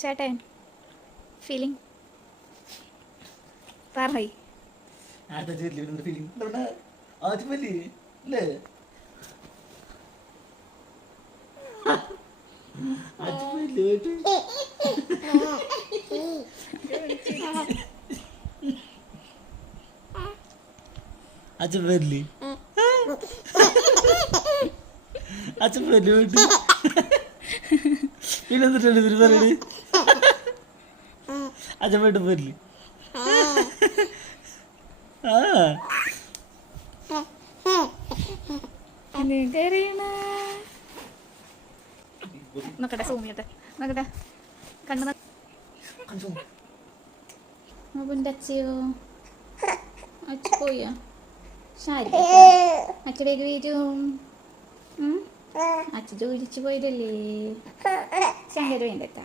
ചേട്ടൻ ഫീലിംഗ് പറയ്. അച്ഛൻ പിന്നെന്തിട്ടാണ് ഇതിന് പറയണേ? അച്ഛൻ വീട്ടിൽ പോരില്ലേ? നോക്കട്ടെ സൂമിയട്ടെ നോക്കട്ടെ കണ്ണു നോക്കിൻ്റെ അച്ഛയോ അച്ഛ പോയോ ശരി അച്ഛടേക്ക് വരും. അച്ഛ ജോലിച്ച് പോയിട്ടല്ലേ ശങ്കര വേണ്ടട്ടാ.